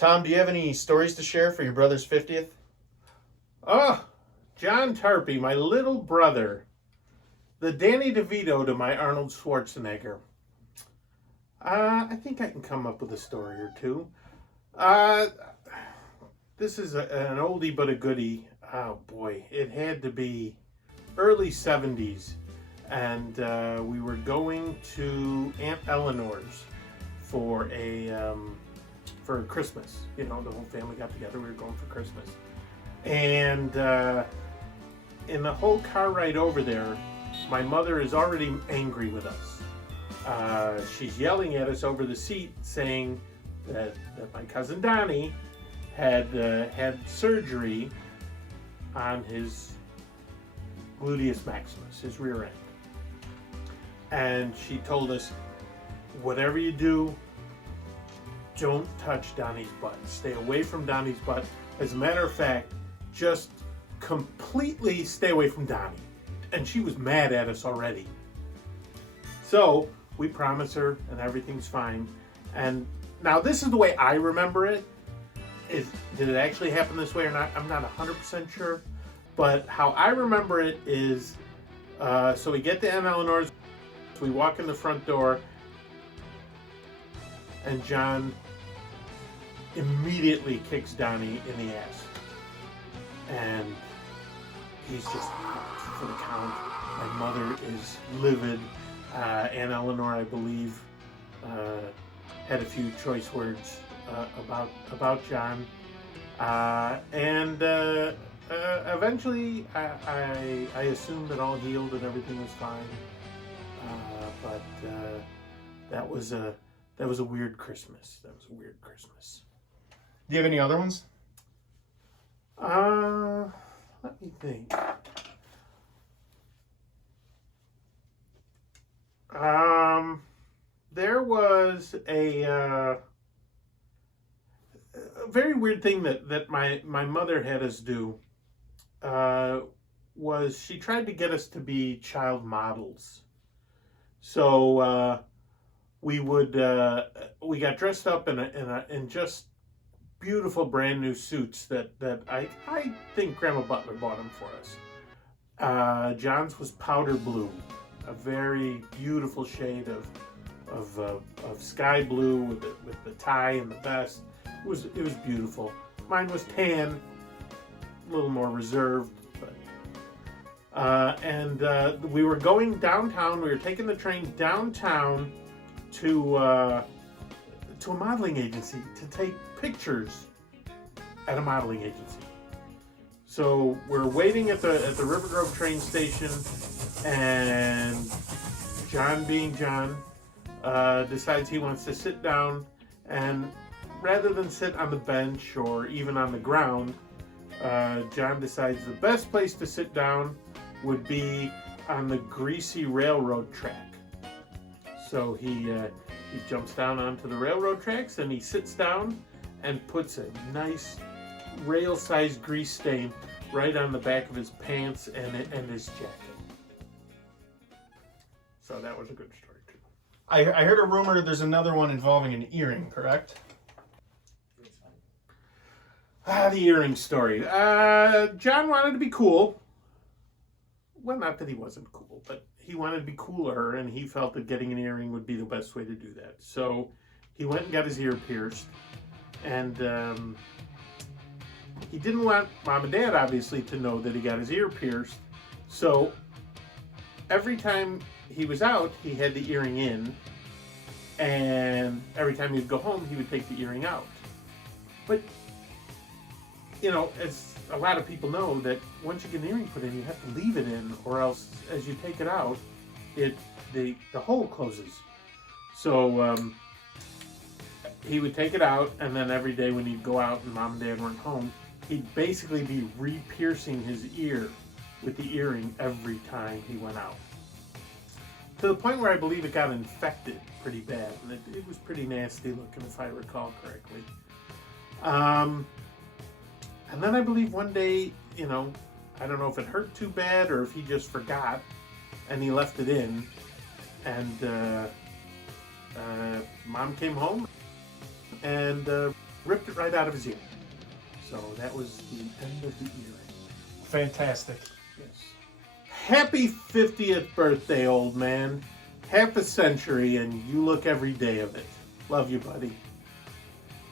Tom, do you have any stories to share for your brother's 50th? Oh, John Tarpey, my little brother, the Danny DeVito to my Arnold Schwarzenegger. I think I can come up with a story or two. Uh, this is an oldie but a goodie. Oh boy, it had to be early 70s. And we were going to Aunt Eleanor's for for Christmas. You know, the whole family got together. We were going for Christmas. And in the whole car ride over there, my mother is already angry with us. She's yelling at us over the seat, saying that my cousin Donnie had surgery on his gluteus maximus, his rear end. And she told us, whatever you do, don't touch Donnie's butt. Stay away from Donnie's butt. As a matter of fact, just completely stay away from Donnie. And she was mad at us already. So we promise her and everything's fine. And now this is the way I remember it. Did it actually happen this way or not? I'm not 100% sure. But how I remember it is, so we get to Aunt Eleanor's, we walk in the front door, and John immediately kicks Donnie in the ass. And he's just for the count. My mother is livid. Aunt Eleanor, I believe, had a few choice words about John. And eventually, I assumed that all healed and everything was fine. But that was a weird Christmas. That was a weird Christmas. Do you have any other ones? Let me think. There was a very weird thing that my mother had us do. Was she tried to get us to be child models. So we got dressed up in just beautiful brand new suits that I think Grandma Butler bought them for us. John's was powder blue, a very beautiful shade of sky blue with the tie and the vest. It was beautiful. Mine was tan, a little more reserved. And we were going downtown. We were taking the train downtown to a modeling agency to take pictures at a modeling agency. So we're waiting at the River Grove train station, and John, being John, decides he wants to sit down, and rather than sit on the bench or even on the ground, John decides the best place to sit down would be on the greasy railroad track. So he jumps down onto the railroad tracks and he sits down and puts a nice rail-sized grease stain right on the back of his pants and his jacket. So that was a good story too. I heard a rumor there's another one involving an earring, correct? The earring story. John wanted to be cool. Well, not that he wasn't cool, but he wanted to be cooler, and he felt that getting an earring would be the best way to do that. So he went and got his ear pierced, and he didn't want Mom and Dad, obviously, to know that he got his ear pierced. So every time he was out, he had the earring in, and every time he'd go home, he would take the earring out. But, you know, as a lot of people know, that once you get an earring put in, you have to leave it in, or else as you take it out, the hole closes. So he would take it out, and then every day when he'd go out and Mom and Dad weren't home, he'd basically be re-piercing his ear with the earring every time he went out. To the point where I believe it got infected pretty bad, and it was pretty nasty looking, if I recall correctly. And then I believe one day, you know, I don't know if it hurt too bad or if he just forgot and he left it in. And Mom came home and ripped it right out of his ear. So that was the end of the earring. Fantastic. Yes. Happy 50th birthday, old man. Half a century, and you look every day of it. Love you, buddy.